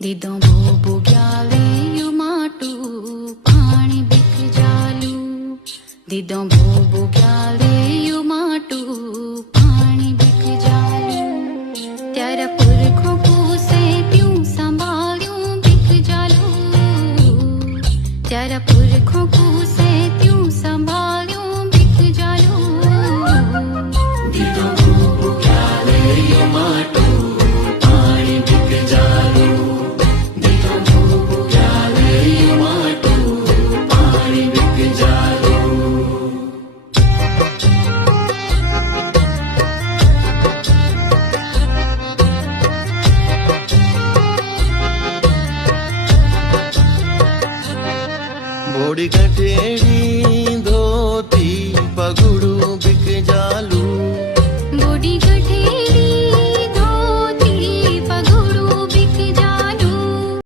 દીદો ભોબુ ગ્યાલિયું માટું પાણી બીક જાલું દીદો ભોબુ ગ્યાલિયું માટું પાણી બીક જાલું ત્યારે પુરખો પૂસે ત્યું સંભાળ્યું બીક જાલું ત્યારે પુરખો